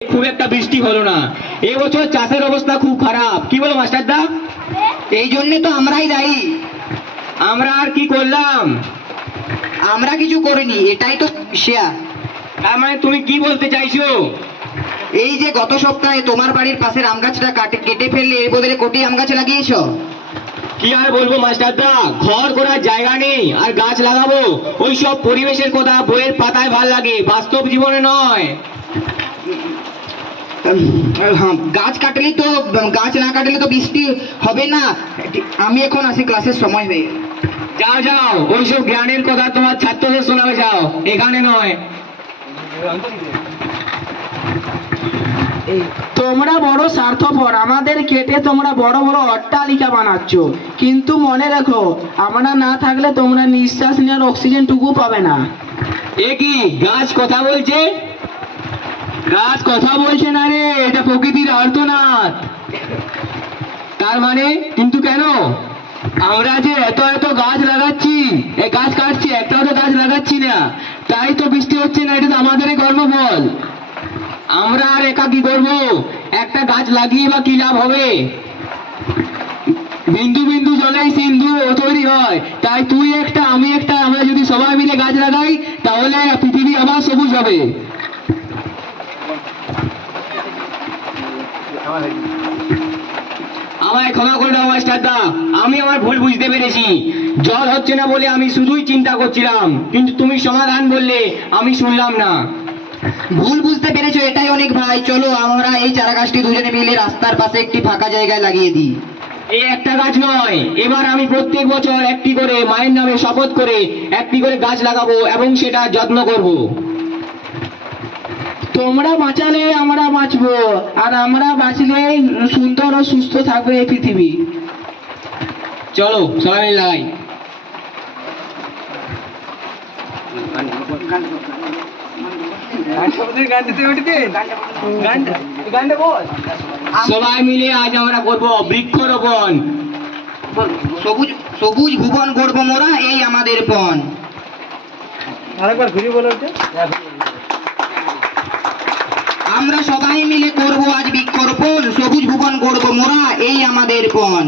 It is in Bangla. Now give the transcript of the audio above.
খুব একটা বৃষ্টি হলো না। এবছর চাষের অবস্থা খুব খারাপ, কি বলো মাস্টারদা? এই জন্য তো আমরাই দায়ী। আমরা আর কি করলাম? আমরা কিছু করিনি, এটাই তো শেয়ার। তার মানে তুমি কি বলতে চাইছো? এই যে গত সপ্তাহে তোমার বাড়ির পাশের আম গাছটা কেটে ফেললে, এর বদলে কোটি আম গাছ লাগিয়েছো। কি আর বলবো মাস্টারদা, ঘর করার জায়গা নেই আর গাছ লাগাবো? ওই সব পরিবেশের কথা বইয়ের পাতায় ভাল লাগে, বাস্তব জীবনে নয়। গাছ কাটলেই তো, গাছ না কাটলে তো বৃষ্টি হবে না। আমি এখন আসি, ক্লাসের সময় হয়ে। যাও যাও, ওইসব জ্ঞানের কথা তোমার ছাত্রদের শোনাবে, যাও, এখানে নয়। তোমরা বড় স্বার্থপর, আমাদের কেটে তোমরা বড় বড় অট্টালিকা বানাচ্ছ, কিন্তু মনে রেখো আমরা না থাকলে তোমরা নিঃশ্বাস নেওয়ার অক্সিজেন টুকু পাবে না। এ কি গাছ কথা বলছে? গাছ কথা বলছে না রে, এটা প্রকৃতির আর্তনাদ। তার মানে কিন্তু কেন? আমরা যে এত এত গাছ লাগাচ্ছি, এই গাছ কাটছি, একটাও তো গাছ লাগাচ্ছি না, তাই তো বৃষ্টি হচ্ছে না। এটা তো আমাদেরই কর্মফল। আমরা আর একা কি করবো? একটা গাছ লাগিয়ে বা কি লাভ হবে? বিন্দু বিন্দু জলেই সিন্ধু তৈরি হয়, তাই তুই একটা আমি একটা, আমরা যদি সবাই মিলে গাছ লাগাই তাহলে পৃথিবী আবার সবুজ হবে। আমায় ক্ষমা করে দাও মাস্টারদা, আমি আমার ভুল বুঝতে পেরেছি। জল হচ্ছে না বলে আমি শুধুই চিন্তা করছিলাম, কিন্তু তুমি সমাধান বললে আমি শুনলাম না। ভুল বুঝতে পেরেছো, এটাই অনেক ভাই। চলো আমরা এই চারা গাছটি দুজনে মিলে রাস্তার পাশে একটি ফাঁকা জায়গায় লাগিয়ে দিই। এই একটা গাছ নয়, এবার আমি প্রত্যেক বছর একটি করে, মায়ের নামে শপথ করে একটি করে গাছ লাগাবো এবং সেটা যত্ন করব। তোমরা বাঁচালে আমরা বাঁচবো, আর আমরা বাঁচলে সুন্দর ও সুস্থ থাকবে এই পৃথিবী। চলো সবাই মিলে লাগাই। সবাই মিলে আজ আমরা করব বৃক্ষরোপণ। সবুজ সবুজ ভুবন গড়বো মোরা, এই আমাদের পণ। আমরা সবাই মিলে করব আজ বৃক্ষরোপণ, সবুজ ভুবন গড়বো মোরা, এই আমাদের পণ।